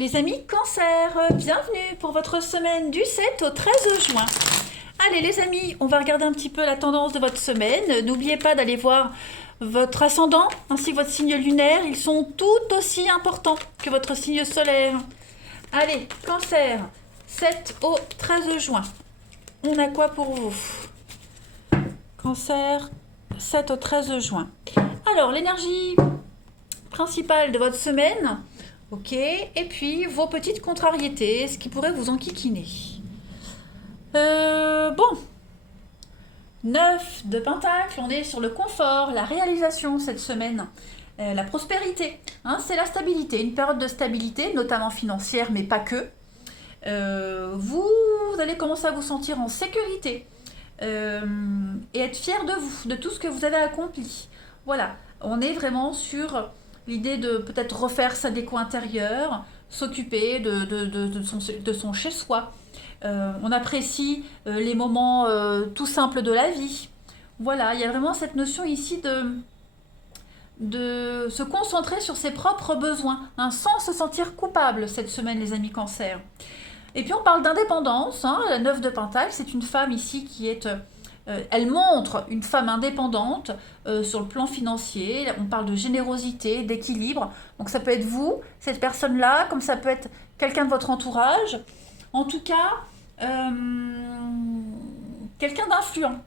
Les amis Cancer, bienvenue pour votre semaine du 7 au 13 juin. Allez les amis, on va regarder un petit peu la tendance de votre semaine. N'oubliez pas d'aller voir votre ascendant ainsi que votre signe lunaire. Ils sont tout aussi importants que votre signe solaire. Allez, Cancer, 7 au 13 juin. On a quoi pour vous? Cancer, 7 au 13 juin. Alors, l'énergie principale de votre semaine... Ok, et puis vos petites contrariétés, ce qui pourrait vous enquiquiner. Bon, 9 de Pentacle, on est sur le confort, la réalisation cette semaine, la prospérité. Hein, c'est la stabilité, une période de stabilité, notamment financière, mais pas que. Vous allez commencer à vous sentir en sécurité et être fier de vous, de tout ce que vous avez accompli. Voilà, on est vraiment sur... l'idée de peut-être refaire sa déco intérieure, s'occuper de son chez-soi. On apprécie les moments tout simples de la vie. Voilà, il y a vraiment cette notion ici de se concentrer sur ses propres besoins, hein, sans se sentir coupable cette semaine, les amis Cancer. Et puis on parle d'indépendance, hein, la 9 de Pentacle, c'est une femme ici qui est... elle montre une femme indépendante sur le plan financier. On parle de générosité, d'équilibre. Donc ça peut être vous, cette personne-là, comme ça peut être quelqu'un de votre entourage. En tout cas, quelqu'un d'influent.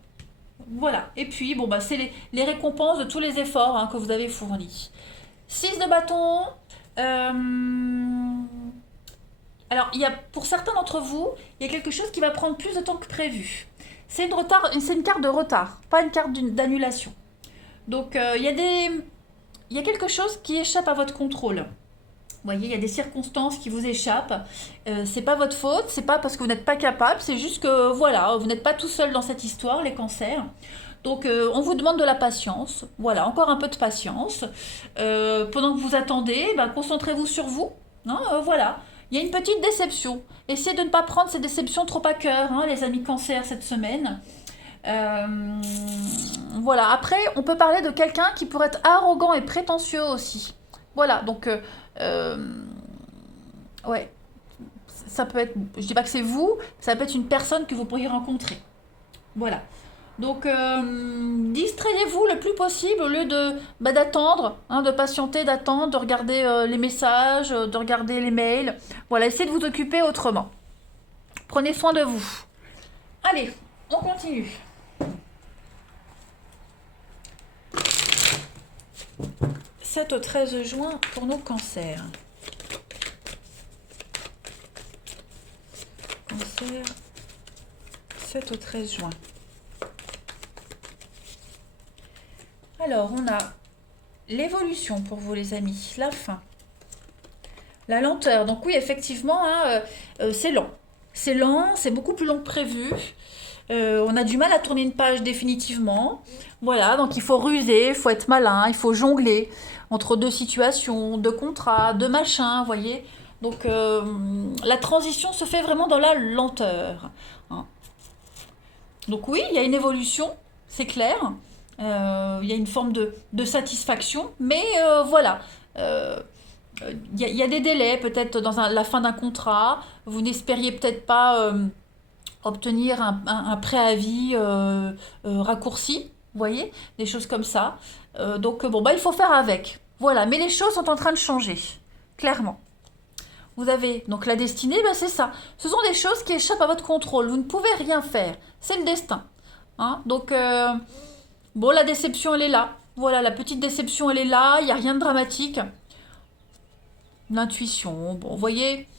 Voilà. Et puis, bon, bah, c'est les récompenses de tous les efforts que vous avez fournis. 6 de bâton. Alors, pour certains d'entre vous, il y a quelque chose qui va prendre plus de temps que prévu. C'est une carte de retard, pas une carte d'annulation. Donc, il y a quelque chose qui échappe à votre contrôle. Vous voyez, il y a des circonstances qui vous échappent. C'est pas votre faute, c'est pas parce que vous n'êtes pas capable, c'est juste que, voilà, vous n'êtes pas tout seul dans cette histoire, les cancers. Donc, on vous demande de la patience. Voilà, encore un peu de patience. Pendant que vous attendez, concentrez-vous sur vous. Hein, voilà. Il y a une petite déception. Essayez de ne pas prendre ces déceptions trop à cœur, hein, les amis Cancer, cette semaine. Voilà. Après, on peut parler de quelqu'un qui pourrait être arrogant et prétentieux aussi. Voilà. Donc, ouais. Ça peut être... Je dis pas que c'est vous, ça peut être une personne que vous pourriez rencontrer. Voilà. Donc, distrayez-vous le plus possible au lieu d'attendre, de patienter, d'attendre, de regarder les messages, de regarder les mails. Voilà, essayez de vous occuper autrement. Prenez soin de vous. Allez, on continue. « 7 au 13 juin pour nos cancers. Cancer, 7 au 13 juin. Alors, on a l'évolution pour vous, les amis, la fin. La lenteur. Donc oui, effectivement, c'est lent. C'est lent, c'est beaucoup plus long que prévu. On a du mal à tourner une page définitivement. Voilà, donc il faut ruser, il faut être malin, il faut jongler entre deux situations, deux contrats, deux machins, vous voyez. Donc la transition se fait vraiment dans la lenteur. Hein. Donc oui, il y a une évolution, c'est clair. Il y a une forme de satisfaction, mais voilà. Il y a des délais, peut-être dans la fin d'un contrat. Vous n'espériez peut-être pas obtenir un préavis raccourci, vous voyez, des choses comme ça. Donc bon, il faut faire avec. Voilà, mais les choses sont en train de changer, clairement. Vous avez donc la destinée, c'est ça. Ce sont des choses qui échappent à votre contrôle. Vous ne pouvez rien faire. C'est le destin. Hein. Donc bon, la déception, elle est là. Voilà, la petite déception, elle est là. Il n'y a rien de dramatique. L'intuition, bon, vous voyez,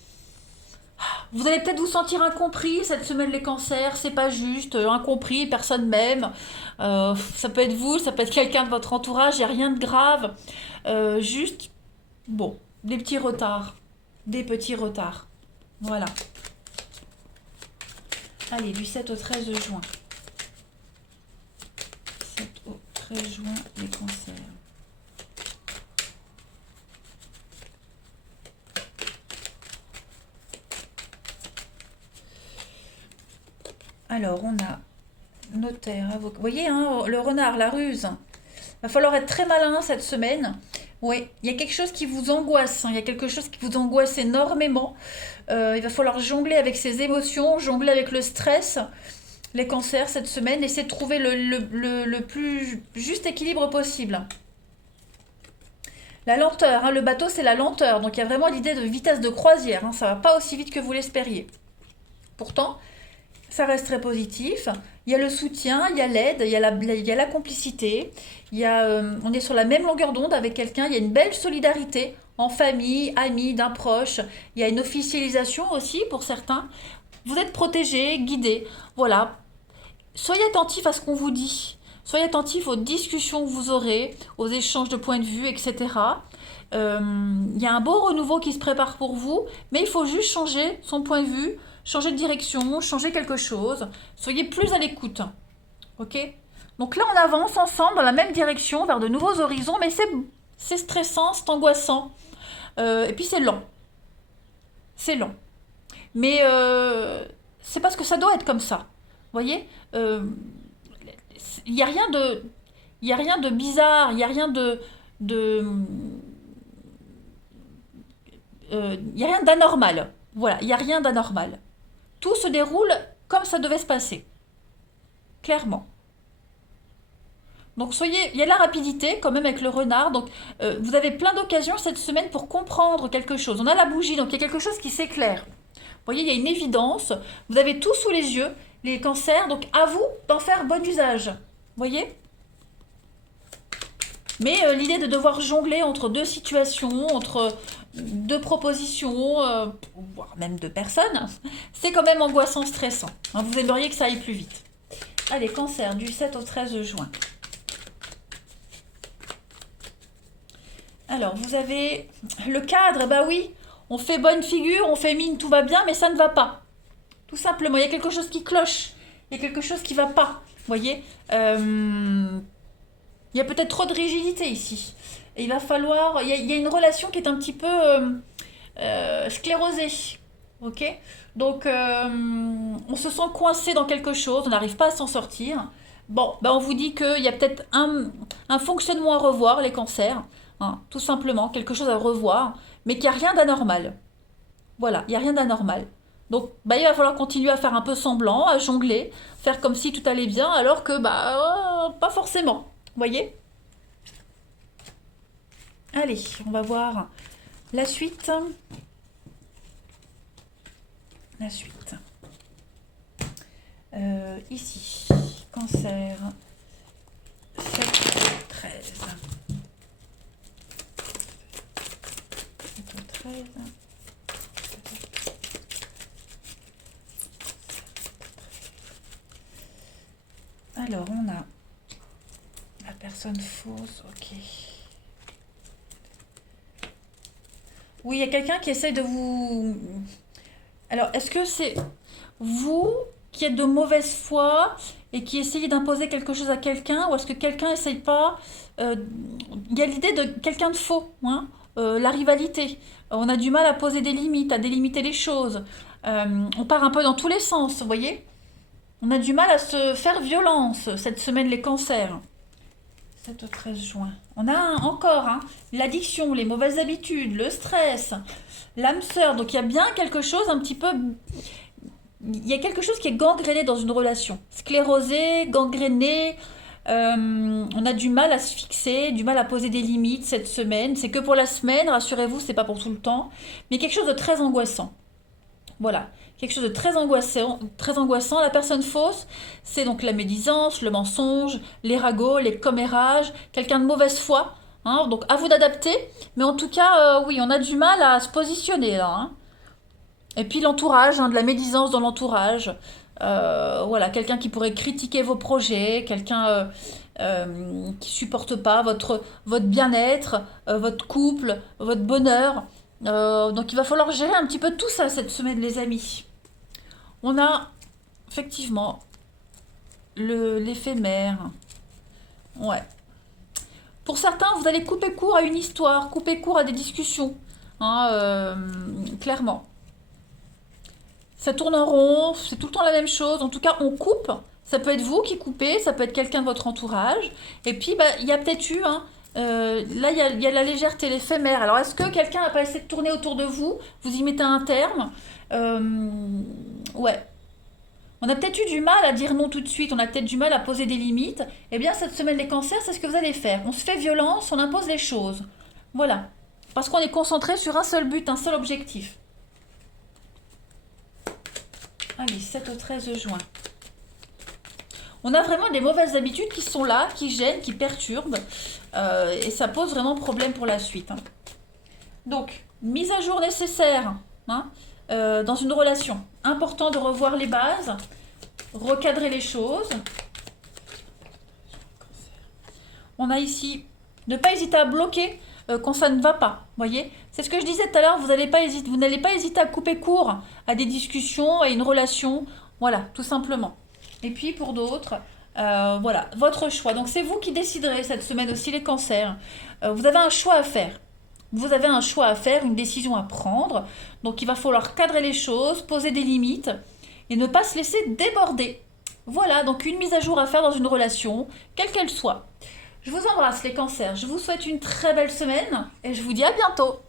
vous allez peut-être vous sentir incompris cette semaine, les cancers. C'est pas juste, incompris, personne m'aime. Ça peut être vous, ça peut être quelqu'un de votre entourage. Il n'y a rien de grave. Juste, bon, des petits retards. Des petits retards. Voilà. Allez, du 7 au 13 juin. 7 au 13 juin, les cancers. Alors, on a notaire, avocat. Vous voyez, le renard, la ruse. Il va falloir être très malin cette semaine. Oui, il y a quelque chose qui vous angoisse, hein, il y a quelque chose qui vous angoisse énormément. Il va falloir jongler avec ces émotions, jongler avec le stress, les cancers cette semaine, essayer de trouver le plus juste équilibre possible. La lenteur, hein, le bateau c'est la lenteur, donc il y a vraiment l'idée de vitesse de croisière, hein, ça va pas aussi vite que vous l'espériez. Pourtant, ça reste très positif. Il y a le soutien, il y a l'aide, il y a la complicité, on est sur la même longueur d'onde avec quelqu'un, il y a une belle solidarité en famille, amis, d'un proche, il y a une officialisation aussi pour certains. Vous êtes protégé, guidé, voilà. Soyez attentif à ce qu'on vous dit. Soyez attentif aux discussions que vous aurez, aux échanges de points de vue, etc. Il y a un beau renouveau qui se prépare pour vous, mais il faut juste changer son point de vue, changer de direction, changer quelque chose. Soyez plus à l'écoute. Ok? Donc là, on avance ensemble dans la même direction, vers de nouveaux horizons, mais c'est stressant, c'est angoissant. Et puis c'est lent. C'est lent. Mais c'est parce que ça doit être comme ça. Vous voyez? Il n'y a rien de, il y a rien de bizarre, il n'y a rien de, il y a rien d'anormal. Voilà, il n'y a rien d'anormal. Tout se déroule comme ça devait se passer, clairement. Donc soyez, il y a de la rapidité quand même avec le renard. Donc vous avez plein d'occasions cette semaine pour comprendre quelque chose. On a la bougie, donc il y a quelque chose qui s'éclaire. Vous voyez, il y a une évidence. Vous avez tout sous les yeux, les cancers. Donc à vous d'en faire bon usage. Vous voyez? Mais l'idée de devoir jongler entre deux situations, entre deux propositions, voire même deux personnes, c'est quand même angoissant, stressant. Hein, vous aimeriez que ça aille plus vite. Allez, cancer, du 7 au 13 juin. Alors, vous avez le cadre, bah oui, on fait bonne figure, on fait mine, tout va bien, mais ça ne va pas. Tout simplement, il y a quelque chose qui cloche, il y a quelque chose qui ne va pas. Vous voyez, il y a peut-être trop de rigidité ici. Et il va falloir. Il y a une relation qui est un petit peu sclérosée. Ok? Donc, on se sent coincé dans quelque chose, on n'arrive pas à s'en sortir. Bon, ben on vous dit qu'il y a peut-être un fonctionnement à revoir, les cancers. Hein, tout simplement, quelque chose à revoir, mais qu'il n'y a rien d'anormal. Voilà, il n'y a rien d'anormal. Donc, bah, il va falloir continuer à faire un peu semblant, à jongler, faire comme si tout allait bien, alors que, pas forcément. Vous voyez? Allez, on va voir la suite. La suite. Ici, cancer, 7, 13. 7 au 13. Alors, on a la personne fausse, ok. Oui, il y a quelqu'un qui essaie de vous... Alors, est-ce que c'est vous qui êtes de mauvaise foi et qui essayez d'imposer quelque chose à quelqu'un, ou est-ce que quelqu'un essaye pas il y a l'idée de quelqu'un de faux, hein, la rivalité. On a du mal à poser des limites, à délimiter les choses. On part un peu dans tous les sens, vous voyez? On a du mal à se faire violence cette semaine, les cancers. 7 au 13 juin. On a encore hein, l'addiction, les mauvaises habitudes, le stress, l'âme sœur. Donc il y a bien quelque chose un petit peu... Il y a quelque chose qui est gangréné dans une relation. Sclérosé, gangréné. On a du mal à se fixer, du mal à poser des limites cette semaine. C'est que pour la semaine, rassurez-vous, c'est pas pour tout le temps. Mais quelque chose de très angoissant. Voilà, quelque chose de très angoissant, très angoissant. La personne fausse, c'est donc la médisance, le mensonge, les ragots, les commérages, quelqu'un de mauvaise foi. Hein, donc à vous d'adapter, mais en tout cas, oui, on a du mal à se positionner là. Hein. Et puis l'entourage, hein, de la médisance dans l'entourage. Voilà, quelqu'un qui pourrait critiquer vos projets, quelqu'un qui supporte pas votre bien-être, votre couple, votre bonheur. Donc il va falloir gérer un petit peu tout ça cette semaine, les amis. On a effectivement l'éphémère. Ouais. Pour certains, vous allez couper court à une histoire, couper court à des discussions. Hein, clairement. Ça tourne en rond, c'est tout le temps la même chose. En tout cas, on coupe. Ça peut être vous qui coupez, ça peut être quelqu'un de votre entourage. Et puis, il y a peut-être eu hein, Là, il y a la légèreté, l'éphémère. Alors, est-ce que quelqu'un n'a pas essayé de tourner autour de vous? Vous y mettez un terme? Ouais. On a peut-être eu du mal à dire non tout de suite, on a peut-être du mal à poser des limites. Eh bien, cette semaine des cancers, c'est ce que vous allez faire. On se fait violence, on impose les choses. Voilà. Parce qu'on est concentré sur un seul but, un seul objectif. Allez, 7 au 13 juin. On a vraiment des mauvaises habitudes qui sont là, qui gênent, qui perturbent. Et ça pose vraiment problème pour la suite. Hein. Donc, mise à jour nécessaire hein, dans une relation. Important de revoir les bases, recadrer les choses. On a ici, ne pas hésiter à bloquer quand ça ne va pas. Voyez, c'est ce que je disais tout à l'heure, vous n'allez pas hésiter à couper court à des discussions, à une relation. Voilà, tout simplement. Et puis pour d'autres, voilà, votre choix. Donc c'est vous qui déciderez cette semaine aussi les cancers. Vous avez un choix à faire. Vous avez un choix à faire, une décision à prendre. Donc il va falloir cadrer les choses, poser des limites et ne pas se laisser déborder. Voilà, donc une mise à jour à faire dans une relation, quelle qu'elle soit. Je vous embrasse les cancers, je vous souhaite une très belle semaine et je vous dis à bientôt.